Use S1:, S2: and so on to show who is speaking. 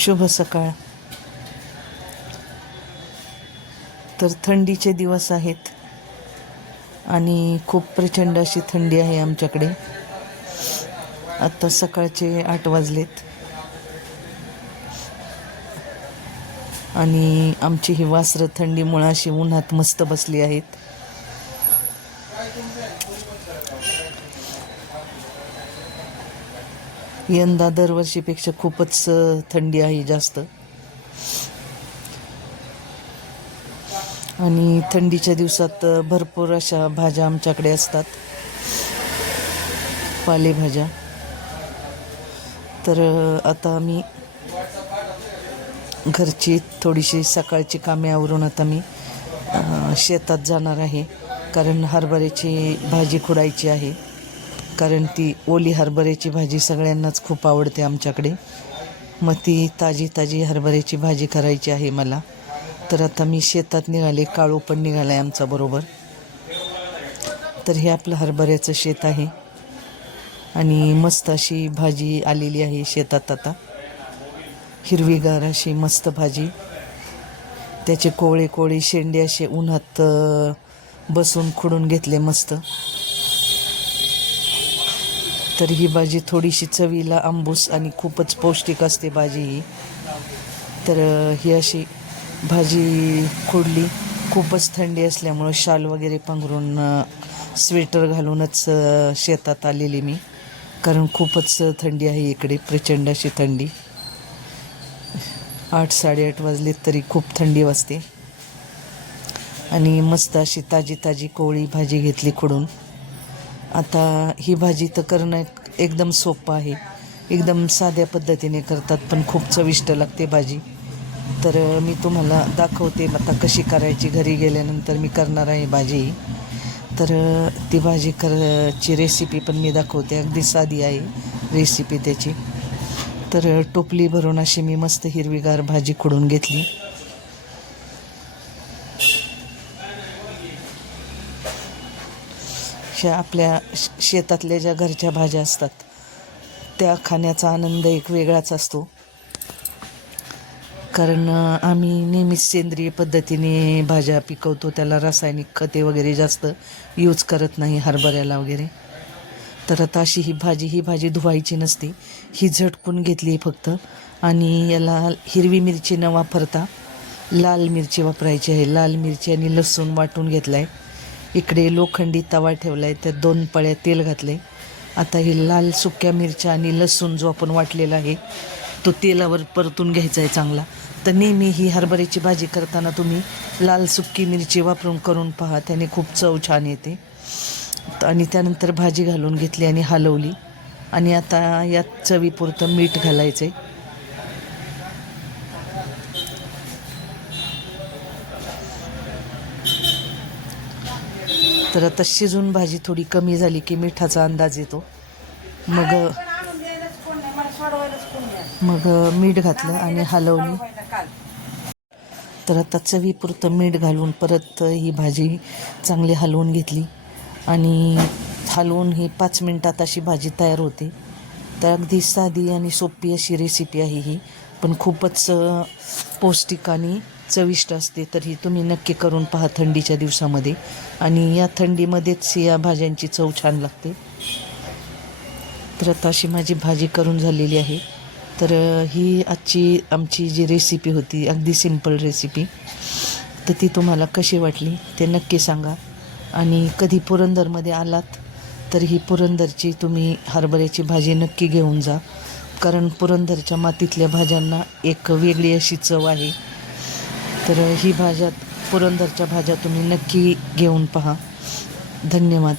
S1: शुभ सकाळ. तर थंडीचे दिवस आहेत. आणि खूप प्रचंड अशी थंडी आहे आमच्याकडे. आत्ता सकाळचे आठ वाजलेत. आणि आमची ही वासरं थंडी अशी उन्हात मस्त बसली आहेत. यंदा दरवर्षीपेक्षा खूपच थंडी आहे जास्त. आणि थंडीच्या दिवसात भरपूर अशा भाज्या आमच्याकडे असतात. पालेभाज्या. तर आता आम्ही घरची थोडीशी सकाळची कामे आवरून आता मी शेतात जाणार आहे. कारण हरभऱ्याची भाजी खुडायची आहे. कारण ती ओली हरभऱ्याची भाजी सगळ्यांनाच खूप आवडते आमच्याकडे. मग ती ताजी ताजी हरभऱ्याची भाजी करायची आहे मला. तर आता मी शेतात निघाले काळू पण निघाला आहे आमचा बरोबर. तर हे आपलं हरभऱ्याचं शेत आहे. आणि मस्त अशी भाजी आलेली आहे शेतात आता. हिरवीगार अशी मस्त भाजी. त्याचे कोवळे कोवळे शेंडे असे उन्हात बसून खुडून घेतले मस्त. तर ही भाजी थोडीशी चवीला आंबूस आणि खूपच पौष्टिक असते भाजी ही. तर ही अशी भाजी खोडली. खूपच थंडी असल्यामुळं शाल वगैरे पांघरून स्वेटर घालूनच शेतात आलेली मी. कारण खूपच थंडी आहे इकडे प्रचंड अशी थंडी. आठ साडेआठ वाजले तरी खूप थंडी वाजते. आणि मस्त अशी ताजी ताजी कोवळी भाजी घेतली खोडून. आता ही भाजी तर करणं एकदम सोपं आहे. एकदम साध्या पद्धतीने करतात पण खूप चविष्ट लागते भाजी. तर मी तुम्हाला दाखवते आता कशी करायची. घरी गेल्यानंतर मी करणार आहे भाजी. ही. तर ती भाजी करची रेसिपी पण मी दाखवते. अगदी साधी आहे रेसिपी त्याची. तर टोपली भरून अशी मी मस्त हिरवीगार भाजी खुडून घेतली. ह्या आपल्या शेतातल्या ज्या घरच्या भाज्या असतात त्या खाण्याचा आनंद एक वेगळाच असतो. कारण आम्ही नेहमीच सेंद्रिय पद्धतीने भाज्या पिकवतो त्याला रासायनिक खते वगैरे जास्त यूज करत नाही हरभऱ्याला वगैरे. तर आता अशी ही भाजी ही भाजी धुवायची नसते ही झटकून घेतली फक्त. आणि याला हिरवी मिरची न वापरता लाल मिरची वापरायची आहे. लाल मिरची आणि लसूण वाटून घेतला आहे इकडे लोखंडी तवा ठेवला आहे त्यात दोन पळ्या तेल घातले आता ही लाल सुक्या मिरच्या आणि लसूण जो आपण वाटलेला आहे तो तेलावर परतून घ्यायचा आहे चांगला. तर नेहमी ही हरभऱ्याची भाजी करताना तुम्ही लाल सुक्की मिरची वापरून करून पहा त्याने खूप चव छान येते. आणि त्यानंतर भाजी घालून घेतली आणि हलवली. आणि आता यात चवीपुरतं मीठ घालायचं आहे तर आता शिजून भाजी थोडी कमी झाली की मिठाचा अंदाज येतो. मग मग मीठ घातलं आणि हलवली. तर आता चवीपुरतं मीठ घालून परत ही भाजी चांगली हलवून घेतली. आणि हलवून ही पाच मिनटात अशी भाजी तयार होते. तर अगदी साधी आणि सोपी अशी रेसिपी आहे ही. पण खूपच पौष्टिक आणि चविष्ट असते तर ही तुम्ही नक्की करून पहा थंडीच्या दिवसामध्ये. आणि या थंडीमध्येच या भाज्यांची चव छान लागते. तर आता अशी माझी भाजी करून झालेली आहे. तर ही आजची आमची जी रेसिपी होती अगदी सिंपल रेसिपी तर ती तुम्हाला कशी वाटली ते नक्की सांगा. आणि कधी पुरंदरमध्ये आलात तर ही पुरंदरची तुम्ही हरभऱ्याची भाजी नक्की घेऊन जा. कारण पुरंदरच्या मातीतल्या भाज्यांना एक वेगळी अशी चव आहे. तर ही भाज्या पुरंदरच्या भाज्या तुम्ही नक्की घेऊन पहा. धन्यवाद.